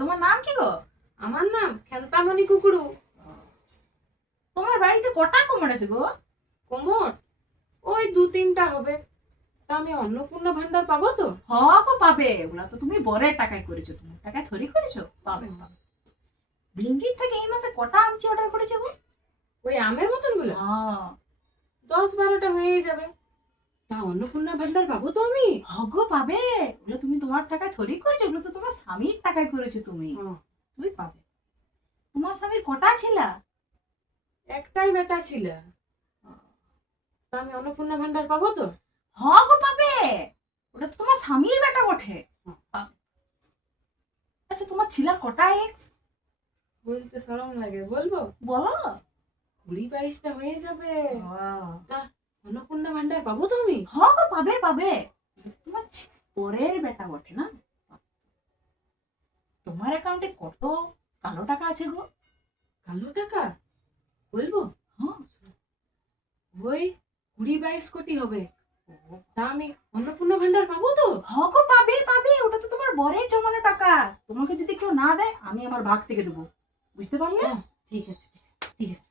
তোমার নাম কি গো? আমার নাম খেন্তামণি কুকুরু। তোমার বাড়িতে কটা কুমড় আছে গো? কোমর ওই 2-3টা হবে। তা আমি অন্নপূর্ণা ভান্ডার পাবো তো? হ গো, পাবে। ওগুলা তো তুমি বরের টাকায় করেছো, তোমার টাকায় থরি করেছো। পাবে পাবে। ব্লিঙ্কিট থেকে এই মাসে কটা আমচি অর্ডার করেছো গো? ওই আমের মতন গুলো হ্যাঁ 10-12টা হয়ে যাবে। তা অন্নপূর্ণা ভান্ডার পাবো তো আমি? হ গো, পাবে। ওগুলো তুমি তোমার টাকায় থরি করেছো, ওগুলো তো তোমার স্বামীর টাকায় করেছো তুমি। তুমি পাবে। তোমার স্বামীর কটা ছিলা? একটাই বেটা ছিল। তা আমি অন্নপূর্ণা ভান্ডার পাবো তো? হ গো, পাবে। ওটা তো তোমার স্বামীর বেটা বটে। পাবে। আচ্ছা, তোমার ছিলা কটা এক্স? বলতে শরম লাগে, বলবো? বলো। 20-22টা হয়ে যাবে। হ্যাঁ তা অন্নপূর্ণা ভান্ডার পাবো তো আমি? গো, পাবে পাবে। তোমার পরের বেটা বটে না। তোমার অ্যাকাউন্টে কত কালো টাকা আছে গো? কালো টাকা বলবো? হ্যাঁ। ওই 20-22 কোটি হবে। তা আমি অন্নপূর্ণা ভান্ডার পাবো তো? গো, পাবে পাবে। ওটা তো তোমার বরের জমানো টাকা। তোমাকে যদি কেউ না দেয়, আমি আমার ভাগ থেকে দেবো। বুঝতে পারলে? ঠিক আছে ঠিক আছে ঠিক আছে।